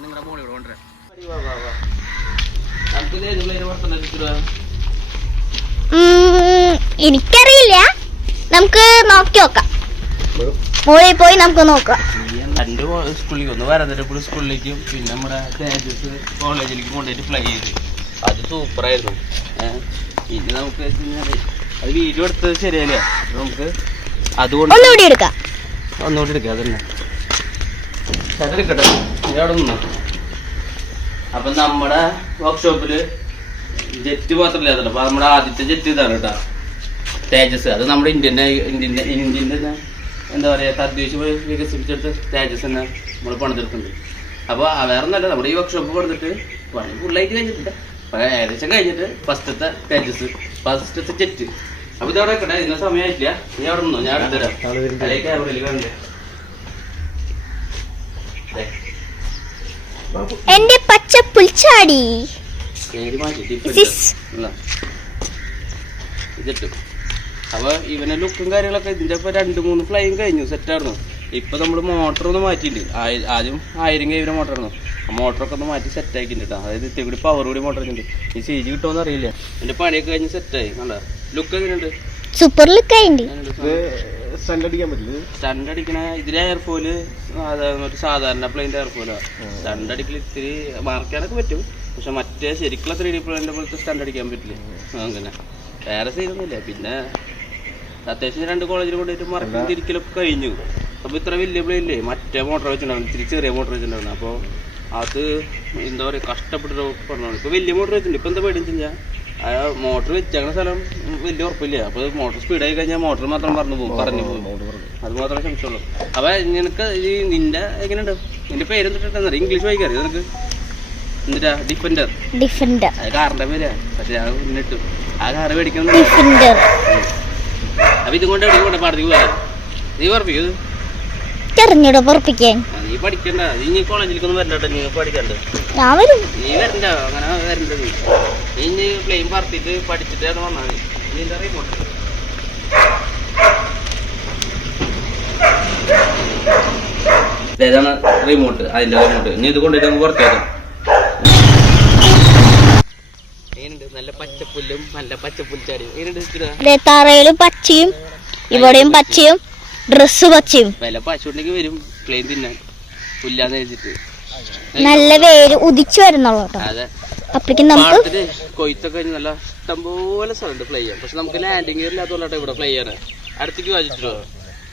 നിങ്ങളുടെ മോളിൽ കൊണ്ടുവരാം. എനിക്കറിയില്ല, നമുക്ക് നോക്കി നോക്കാം. മോളിൽ പോയി നമുക്ക് നോക്കാം. രണ്ട് സ്കൂളിലേക്ക് ഒന്ന് വരന്തരപ്പുഴ സ്കൂളിലേക്കും പിന്നെ നമ്മുടെ തേജസ് കോളേജിലേക്കും കൊണ്ടുപോയിട്ട് ഫ്ലൈ ചെയ്ത് അത് സൂപ്പറായിരുന്നു. പിന്നെ നമുക്ക് അത് വീഡിയോ എടുത്തത് ശരിയല്ല, നമുക്ക് അതുകൊണ്ട് ഒന്നുകൂടി എടുക്കാം അതന്നെ എടുക്കട്ടെ അവിടെ നിന്നു. അപ്പം നമ്മുടെ വർക്ക്ഷോപ്പിൽ ജെറ്റ് മാത്രമല്ല അതല്ല, അപ്പം നമ്മുടെ ആദ്യത്തെ ജെറ്റ് ഇതാണ് കേട്ടോ, തേജസ്. അത് നമ്മുടെ ഇന്ത്യൻ്റെ എന്താ പറയുക തദ്ദേശ വികസിപ്പിച്ചെടുത്ത് തേജസ് തന്നെ നമ്മൾ പണിതെടുക്കുന്നുണ്ട്. അപ്പോൾ വേറെ ഒന്നല്ല, നമ്മുടെ ഈ വർക്ക്ഷോപ്പ് പണിതിട്ട് പണി ഫുള്ളായിട്ട് കഴിഞ്ഞിട്ടുണ്ട്, ഏകദേശം കഴിഞ്ഞിട്ട് ഫസ്റ്റത്തെ തേജസ്, ഫസ്റ്റത്തെ ജെറ്റ്. അപ്പോൾ ഇതവിടെ വെക്കട്ടെ, ഇതിന് സമയമായിട്ടില്ല, നീ അവിടെ നിന്നോ, ഞാൻ എടുത്തുതരാം. അല്ലെങ്കിൽ ക്യാമറയിൽ കണ്ടേ എന്റെ പച്ച പുൽച്ചാടി പേര് മാറ്റി ജെറ്റ്. അപ്പോൾ ഇവനെ ലുക്കും കാര്യങ്ങളൊക്കെ ഇതിൻ്റെ ഇപ്പോൾ 2-3 ഫ്ലൈയും കഴിഞ്ഞു, സെറ്റായിരുന്നു. ഇപ്പോൾ നമ്മൾ മോട്ടറൊന്ന് മാറ്റിയിട്ടുണ്ട്. ആദ്യം 1000 കെ മോട്ടറായിരുന്നു, ആ മോട്ടറൊക്കെ ഒന്ന് മാറ്റി സെറ്റാക്കിയിട്ടുണ്ട് കേട്ടോ. അതായത് ഇത്തിരി കൂടി പവർ കൂടി മോട്ടർ വെച്ചിട്ടുണ്ട്. ഈ CG കിട്ടുമെന്ന് അറിയില്ല. എൻ്റെ പണിയൊക്കെ കഴിഞ്ഞ് സെറ്റായി. കണ്ട ലുക്ക് എങ്ങനെയുണ്ട്? സൂപ്പർ ലുക്ക് ആയിട്ടുണ്ട്. സ്റ്റണ്ട് അടിക്കണ ഇതിലെ എയർഫോയില് ഒരു സാധാരണ പ്ലെയിൻ്റെ എയർഫോയിലാണ്. സ്റ്റണ്ട് അടിക്കൽ ഇത്തിരി മാർക്കാനൊക്കെ പറ്റും, പക്ഷെ മറ്റേ ശരിക്കുള്ള 3D പ്ലെയിൻ്റെ പോലത്തെ സ്റ്റണ്ട് അടിക്കാൻ പറ്റില്ല. അങ്ങനെ വേറെ സൈഡൊന്നുമില്ല. പിന്നെ അത്യാവശ്യം 2 കോളേജിൽ കൊണ്ടുപോയിട്ട് മറക്കും തിരിക്കലൊക്കെ കഴിഞ്ഞു. അപ്പോൾ ഇത്ര വലിയ പ്ലെയിനില്ലേ മറ്റേ മോട്ടർ വെച്ചിട്ടുണ്ടായിരുന്നു, ഇത്തിരി ചെറിയ മോട്ടർ വെച്ചിട്ടുണ്ടായിരുന്നു. അപ്പോൾ അത് എന്താ പറയുക കഷ്ടപ്പെട്ടിട്ട് പറഞ്ഞു. ഇപ്പോൾ വലിയ മോട്ടർ വെച്ചിട്ടുണ്ട്. ഇപ്പോൾ എന്താ പേടിയെന്ന് വെച്ചാൽ ആ മോട്ടർ വെച്ചേക്കുന്ന സ്ഥലം വലിയ ഉറപ്പില്ല. അപ്പോൾ മോട്ടർ സ്പീഡായി കഴിഞ്ഞാൽ മോട്ടർ മാത്രം പറഞ്ഞു പോകും. അത് മാത്രമേ സംശയമുള്ളൂ. അപ്പോൾ നിനക്ക് ഈ നിന്റെ എങ്ങനെയുണ്ട്, നിന്റെ പേരെന്തിട്ടെന്നറിയാം? ഇംഗ്ലീഷ് വായിക്കാറ് നിനക്ക്? എന്നിട്ടാ ഡിഫൻഡർ അത് കാറിന്റെ പേരാ, പക്ഷെ ഞാൻ മുന്നിട്ടു ആ കാറ് മേടിക്കണം. അപ്പൊ ഇതും കൊണ്ട് എവിടെ കൊണ്ട് പാടത്തേക്ക് പോയാ നീ പറപ്പിക്കൂ? നീ പഠിക്കണ്ട, നീ കോളേജിലേക്കൊന്നും വരണ്ട, നീ പഠിക്കണ്ട, നീ വരണ്ട, അങ്ങനെ വരണ്ട. നീ ഇനി പ്ലെയിൻ പറത്തിട്ട് പഠിച്ചിട്ട് അത് വന്നാൽ മതി. നീന്റെ റിമോട്ട് ഏതാണ്? റിമോട്ട്, അതിന്റെ റിമോട്ട്. ഇനി ഇത് കൊണ്ടിട്ട് നമുക്ക് പുറത്തേക്കാം. നല്ല പച്ചപ്പുല്ലും നല്ല പച്ചപ്പുൽച്ചാടി തറയിലും പച്ചയും ഇവിടെയും പച്ചയും ഡ്രസ് പച്ചയും. വില പശുണ്ടെങ്കിൽ വരും പ്ലെയിൻ തിന്നാൻ, പുല്ലാന്ന് വെച്ചിട്ട് നല്ല വേര് ഉദിച്ചു വരുന്നുള്ളൂ. അതെ, അപ്പഴേക്കും നമുക്ക് കൊയ്ത്തൊക്കെ കഴിഞ്ഞ് നല്ല ഇഷ്ടംപോലെ സ്ഥലമുണ്ട് ഫ്ലൈ ചെയ്യാൻ. പക്ഷെ നമുക്ക് ലാൻഡിങ് ഇല്ലാത്തോട്ടെ ഇവിടെ ഫ്ലൈ ചെയ്യാൻ. അടുത്തേക്ക് വായിച്ചിട്ടോ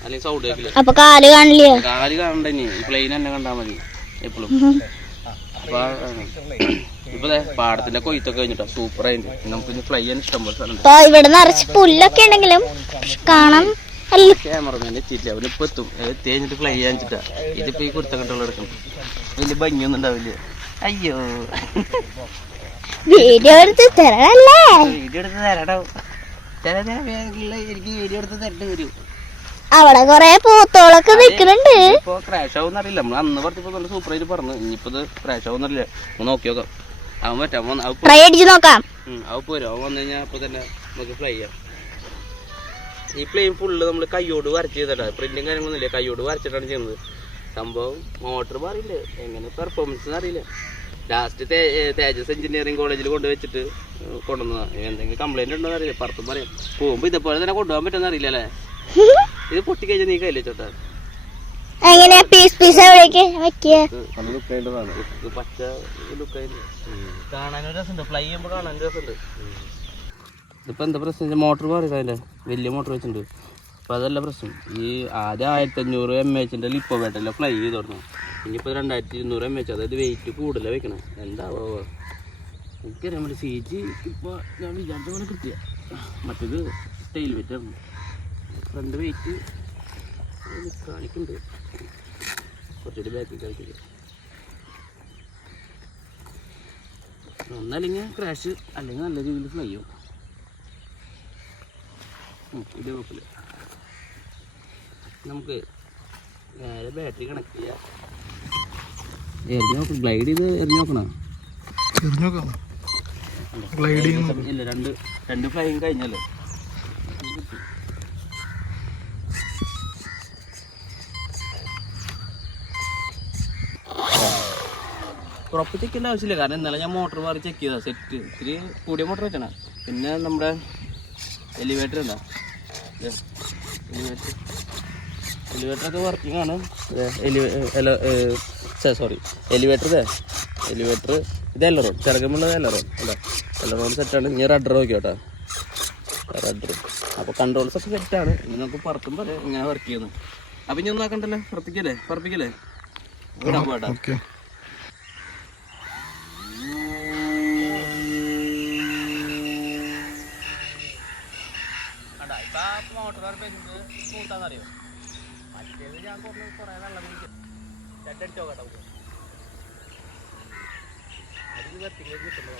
അല്ലെങ്കിൽ സൗണ്ട് കേൾക്കില്ല. അപ്പൊ കാല് കാണില്ലേ? കാല് കാണണ്ട, ഈ പ്ലെയിൻ തന്നെ കണ്ടാൽ മതി എപ്പോഴും. അപ്പൊ ഇപ്പൊ പാടത്തിന്റെ കൊയ്ത്തൊക്കെ കഴിഞ്ഞിട്ടോ സൂപ്പറായിട്ട് നമുക്ക് ഇനി ഫ്ലൈ ചെയ്യാൻ ഇഷ്ടംപോലെ സ്ഥലമുണ്ട്. ഇവിടെ നിറച്ച് പുല്ലൊക്കെ ഉണ്ടെങ്കിലും കാണാൻ ക്യാമറമാൻ എത്തിയില്ല, അവനിപ്പോ എത്തും. തേഞ്ഞിട്ട് ഫ്ലൈ ചെയ്യാൻ വെച്ചിട്ടാ. ഇതിപ്പോ ഈ കുരുത്തം കണ്ടുള്ള എടുക്കണം, വലിയ ഭംഗിയൊന്നും ഉണ്ടാവില്ല. അയ്യോ വീഡിയോ എടുത്ത് തരണല്ലേ? വീഡിയോ എടുത്ത് തരടോ, എനിക്ക് വീഡിയോ എടുത്ത് തരേണ്ടി വരും. അവിടെ കൊറേ പൂത്തോളൊക്കെ നിൽക്കുന്നുണ്ട്. ഇപ്പൊ ക്രാഷ് ആവുന്ന അറിയില്ല, നമ്മൾ അന്ന് പറഞ്ഞപ്പോ നല്ല സൂപ്പറായിട്ട് പറഞ്ഞു. ഇനിയിപ്പോ ഇത് ക്രാഷ് ആവുന്നറിയില്ല, നോക്കി നോക്കാം. അവൻ പറ്റാം, ട്രൈ അടിച്ച് നോക്കാം. അവൻ പോരും, അവൻ വന്നു കഴിഞ്ഞാൽ അപ്പൊ തന്നെ നമുക്ക് ഫ്ലൈ ചെയ്യാം. ഈ പ്ലെയിൻ ഫുള്ള് നമ്മൾ കൈയോട് വരച്ച് ചെയ്തല്ല, പ്രിന്റും കാര്യങ്ങളൊന്നുമില്ല, കൈയോട് വരച്ചിട്ടാണ് ചെയ്യുന്നത്. സംഭവം മോട്ടർ മാറിയില്ല, എങ്ങനെ പെർഫോമൻസ് അറിയില്ല. ലാസ്റ്റ് തേജസ് എഞ്ചിനീയറിംഗ് കോളേജിൽ കൊണ്ടുവച്ചിട്ട് കൊണ്ടുവന്നതാണ്. എന്തെങ്കിലും കംപ്ലൈന്റ് ഉണ്ടോ അറിയില്ല, പുറത്തും പറയാം. പോകുമ്പോ ഇതേപോലെ തന്നെ കൊണ്ടുപോകാൻ പറ്റുമെന്ന് അറിയില്ല അല്ലേ? ഇത് പൊട്ടിക്കഴിഞ്ഞാൽ നീ കയ്യിൽ വെച്ചോട്ടാ. പച്ച ലുക്കായിട്ട് കാണാനും രസമുണ്ട്, ഫ്ലൈ ചെയ്യുമ്പോൾ കാണാനും രസമുണ്ട്. ഇതിപ്പോൾ എന്താ പ്രശ്നം, മോട്ടർ മാറിയത് അതിൻ്റെ വലിയ മോട്ടർ വെച്ചിട്ടുണ്ട്. അപ്പോൾ അതല്ല പ്രശ്നം. ഈ ആദ്യം 1500 mAh ലിപ്പോ ബാറ്ററിയിലെ ഫ്ലൈ ചെയ്ത് തുടങ്ങും. ഇനിയിപ്പോൾ 2200 mAh, അതായത് വെയിറ്റ് കൂടുതലാണ് വെക്കണം. എന്താവോ എനിക്കറിയാൻ വേണ്ടി CG ഇപ്പോൾ ഞാൻ വിചാരിച്ച പോലെ കിട്ടിയ മറ്റേത് ടെയിൽ വെയിറ്റാണ്. ഫ്രണ്ട് വെയിറ്റ് കാണിക്കുന്നുണ്ട്, കുറച്ചുകൂടി ബാക്കിൽ കളിക്കില്ല. ഒന്നല്ലെങ്കിൽ ക്രാഷ് അല്ലെങ്കിൽ നല്ല രീതിയിൽ ഫ്ലൈ ചെയ്യും. ഇത് കുഴപ്പമില്ല. നമുക്ക് നേരെ ബാറ്ററി കണക്ട് ചെയ്യാം. എറിഞ്ഞ് നോക്കണം, ഗ്ലൈഡ് ചെയ്ത് എറിഞ്ഞ് നോക്കണം. ഇല്ല, രണ്ട് ഫ്ലൈയും കഴിഞ്ഞല്ലോ. ഉറപ്പ് ചെക്ക് ചെയ്യേണ്ട ആവശ്യമില്ല. കാരണം ഇന്നലെ ഞാൻ മോട്ടർ മാറി ചെക്ക് ചെയ്താൽ സെറ്റ് ഇത്തിരി കൂടിയ മോട്ടർ വെച്ചാണ്. പിന്നെ നമ്മുടെ എലിവേറ്റർ ഉണ്ടോ, എലിവേറ്ററൊക്കെ വർക്കിംഗ് ആണ്. എലിവേറ്റർ ഇത് എല്ലറോൺ ചിറകമുള്ളത് എല്ലറോൺ അല്ല, എല്ലറോൺ സെറ്റാണ്. ഇനി റഡർ നോക്കി കേട്ടോ, റഡർ. അപ്പോൾ കൺട്രോൾസ് ഒക്കെ സെറ്റാണ്. ഇനി നമുക്ക് പറത്തുമ്പോൾ ഇങ്ങനെ വർക്ക് ചെയ്യുന്നു. അപ്പം ഇനി ഒന്നും ആക്കണ്ടല്ലോ, പറപ്പിക്കല്ലേ വിടാൻ പോട്ടാ. മോട്ടോർ മറ്റേത് ഞാൻ കുറേ വെള്ളം ചട്ടടിച്ചോ കേട്ടോ. അതിന് വെട്ടിലേക്ക് കിട്ടുന്നു.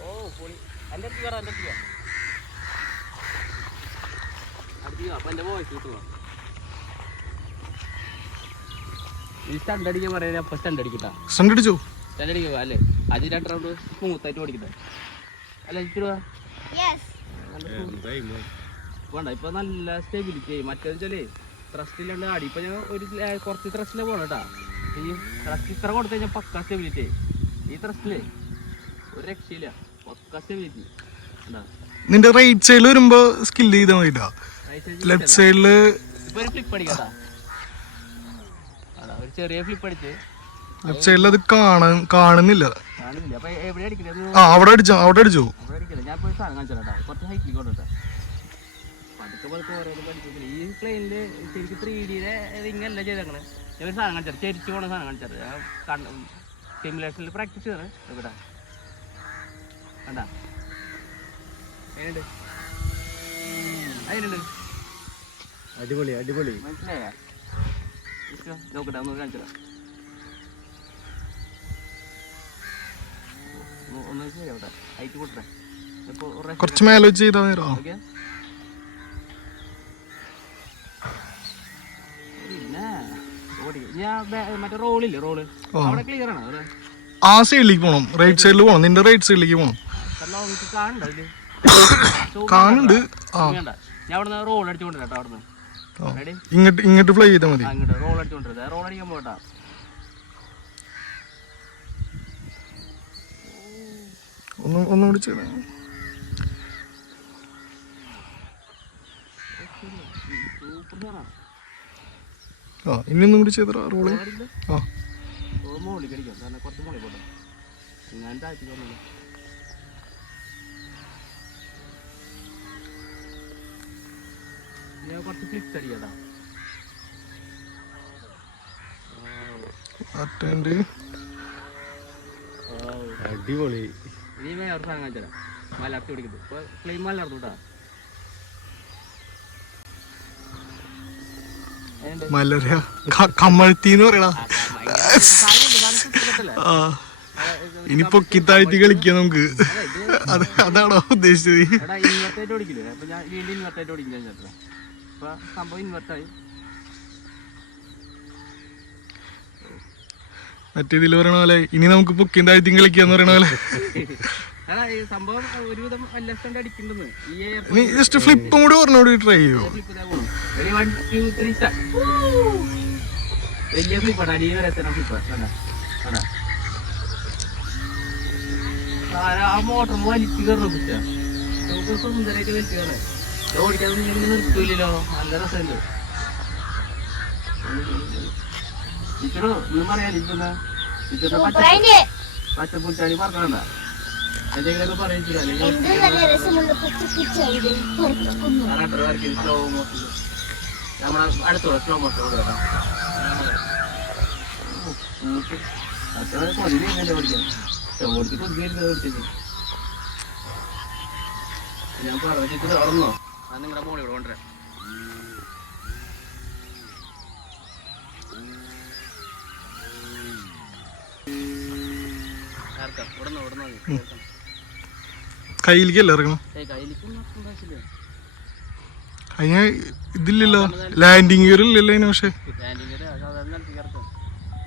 ഓ പൊളി. എൻ്റെ അടുത്ത് കയറാം, അപ്പം എൻ്റെ വോയിസ് കിട്ടുമോ? ഈ സ്റ്റണ്ട് അടിക്കാൻ പറയാൻ അപ്പം സ്റ്റണ്ട് അടിക്കട്ടാ. സ്റ്റണ്ട് അടിക്കുക അല്ലേ? അത് 2 റൗണ്ട് സ്മൂത്തായിട്ട് ഓടിക്കട്ടെ അല്ല ഇച്ചിരി വേണ്ട. ഇപ്പൊ നല്ല സ്റ്റെബിലിറ്റി. മറ്റേന്ന് വെച്ചാലേ ത്രസ്റ്റ് ഇല്ലാണ്ട് ആടി. ഇപ്പൊ ഞാൻ ഒരു കുറച്ച് ത്രസ്റ്റിലെ പോകണം കേട്ടാ. ഈ ത്രസ്റ്റ് ഇത്ര കൊടുത്തു കഴിഞ്ഞാൽ പക്ക സ്റ്റെബിലിറ്റി. ഈ ത്രസ്റ്റിലേ ഒരു രക്ഷയില്ല, പക്ക സ്റ്റെബിലിറ്റി. നിന്റെ റൈറ്റ് സൈഡിൽ വരുമ്പോ സ്കില്ല് ചെയ്താൽ മതി. ലെഫ്റ്റ് സൈഡില് ഇപ്പൊ ഒരു ഫ്ലിപ്പ് അടിക്കട്ടാ. ഒരു ചെറിയ ഫ്ലിപ്പ് അടിച്ച് ലെഫ്റ്റ് സൈഡിൽ അത് കാണുന്നില്ല. അപ്പൊ എവിടെ അടിക്കില്ല? അവിടെ അടിച്ചോ. ഞാൻ പോയി സാധനം കാണിച്ചാ കുറച്ച് ഹൈറ്റിൽ കൊണ്ടിട്ടാ. പതുക്കെ ഈ പ്ലെയിനില് ശരിക്കും 3Dയിലെ റിങ്ങല്ല ചെയ്തേക്കണേ. ഞാൻ ഒരു സാധനം കാണിച്ചാൽ ചെരിച്ചു പോണ സാധനം കാണിച്ചത്. ഞാൻ സിമുലേഷനിൽ പ്രാക്ടീസ് ചെയ്തേ. ഇവിടെ കണ്ടാ അതിനുണ്ട്. അടിപൊളി മനസ്സിലായ? നോക്കട്ടെ, ഒന്ന് കാണിച്ചതാ. ഒന്ന് ശരിയാവട്ടെ, ഹൈറ്റ് കൂട്ടട്ടെ. കുറച്ച് മേലെ വെച്ച് ചെയ്താൽ നേരം. പിന്നെ ഞാൻ മറ്റേ റോളില്ലേ, റോള് അവിടെ ക്ലിയർ ആണ്. ആ സൈഡിലേക്ക് പോകണം, റൈറ്റ് സൈഡിൽ പോകണം. നിന്റെ റൈറ്റ് സൈഡിലേക്ക് പോകണം. കാണുന്നുണ്ട് അതില് കാണുന്നുണ്ട്. ഞാൻ അവിടെ നിന്ന് റോൾ അടിച്ചുകൊണ്ടിരാ കേട്ടോ. അവിടെ നിന്ന് ഇങ്ങോട്ട് ഫ്ലൈ ചെയ്താൽ മതി. അങ്ങോട്ട് റോൾ അടിച്ചുകൊണ്ടിരുന്നത്. റോൾ അടിക്കാൻ പോട്ടാ. ഒന്നുകൂടി ചെയ്യണം. ഇനി ഒന്നും കൂടി ചെയ്ത റോള്. മോളി കടിക്കാം, കാരണം കുറച്ച് മോളി പോട്ടെ. ഞാൻ താഴ്ത്തി തോന്നുന്നു. ഞാൻ കുറച്ച് ക്ലിക്സ് അടിക്കാട്ടാ. അടിപൊളി. ഇനി വേറെ സാധനം കാണിച്ചാ മലർത്തി പിടിക്കുന്നത്. ഇപ്പൊ പ്ലെയിൻ മലർന്നു കേട്ടാ. കമ്മഴ്ത്തിന്ന് പറയണ. ഇനി പൊക്കിത്താഴ്ത്തി കളിക്കാം നമുക്ക്. അതാണോ ഉദ്ദേശിച്ചത്? ഇൻവെർട്ടായിട്ട് ഓടിക്കില്ലേ? അപ്പൊ ഞാൻ വീണ്ടും ഇൻവെർട്ടായിട്ട് ഓടിക്കും. ഇപ്പൊ സംഭവം ഇൻവെർട്ടായി. മറ്റേതിൽ പറയണ പോലെ ഇനി നമുക്ക് പൊക്കിയും താഴ്ത്തിയും കളിക്കാന്ന് പറയണ പോലെ സംഭവം ഒരുവിധം ലെഫ്റ്റ് അടിക്കണ്ടെന്ന്. നീ ജസ്റ്റ് ഫ്ലിപ്പും കൂടി പറഞ്ഞോട് ട്രൈ ചെയ്യോ? വലിയ ഫ്ലിപ്പാണ്. അടിയെ വരെ എത്തണം ഫ്ലിപ്പ്. ആ മോട്ടർ വലിച്ചു കയറണം. പിടിച്ചാ നമുക്ക് സുന്ദരമായിട്ട് വലിച്ചു കയറേ. ഓടിക്കാതെ നിർത്തൂല്ലോ. നല്ല രസമുണ്ട്. ടീച്ചറോ ഒന്നും പറയാൻ ഇരിക്കുന്ന ടീച്ചറിന്റെ പച്ചപ്പുച്ചാടി പറഞ്ഞണ്ട. എന്തെങ്കിലുമൊക്കെ പറയിച്ചില്ല. സ്ലോ മോഷൻ നമ്മളെ അടുത്തുള്ള സ്ലോ മോഷൻ ഓടിക്കാം. ഞാൻ പറഞ്ഞിട്ട് തുറന്നോ? അത് നിങ്ങളുടെ മോളിൽ ഇവിടെ കൊണ്ടുവരാം. കയ്യിലേക്കല്ലേ ഇറങ്ങണം? അതിന് ഇതില്ലല്ലോ, ലാൻഡിങ് ഗിയർ ഇല്ലല്ലോ അതിന്. പക്ഷെ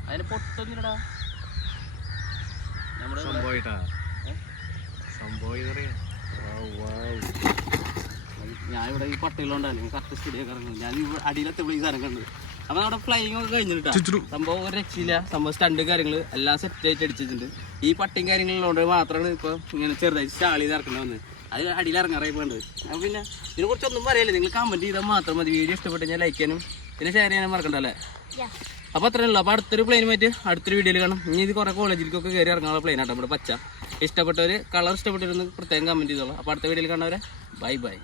അതിന് പൊട്ടൊന്നില്ലടാ. ഞാൻ ഇവിടെ ഈ പട്ടികളുണ്ടായിരുന്നു കറക്റ്റ് സ്റ്റുഡിയോ ഇറങ്ങുന്നത്. ഞാൻ അടിയിലെത്തുമ്പോൾ ഈ സാധനം കണ്ടത്. അപ്പോൾ നമ്മുടെ ഫ്ലൈയിങ് ഒക്കെ കഴിഞ്ഞിട്ടാണ് സംഭവം. ഒരു രക്ഷയില്ല സംഭവം. സ്റ്റണ്ട് കാര്യങ്ങൾ എല്ലാം സെറ്റായിട്ട് അടിച്ചിട്ടുണ്ട്. ഈ പട്ടിയും കാര്യങ്ങളുള്ളതുകൊണ്ട് മാത്രമാണ് ഇപ്പോൾ ഇങ്ങനെ ചെറുതായി സ്റ്റാൾ ചെയ്ത് ഇറക്കേണ്ടി വന്നത്. അത് അടിയിൽ ഇറങ്ങാറായി വേണ്ടത്. അപ്പോൾ പിന്നെ ഇതിനെക്കുറിച്ചൊന്നും പറയില്ല. നിങ്ങൾ കമൻറ്റ് ചെയ്താൽ മാത്രം മതി. വീഡിയോ ഇഷ്ടപ്പെട്ട് ഞാൻ ലൈക്ക് ചെയ്യാനും പിന്നെ ഷെയർ ചെയ്യാനും മറക്കണ്ടല്ലേ. അപ്പോൾ അത്രയേ ഉള്ളൂ. അപ്പോൾ അടുത്തൊരു പ്ലെയിനുമായിട്ട് അടുത്തൊരു വീഡിയോയിൽ കാണാം. ഇനി ഇത് കുറേ കോളേജിലേക്കൊക്കെ കയറി ഇറങ്ങാനുള്ള പ്ലെയിനാട്ടോ നമ്മുടെ പച്ച. ഇഷ്ടപ്പെട്ടവർ കളർ ഇഷ്ടപ്പെട്ടവരൊന്ന് പ്രത്യേകം കമൻറ്റ് ചെയ്തോളാം. അപ്പോൾ അടുത്ത വീഡിയോയിൽ കാണുന്നവരെ ബൈ ബൈ.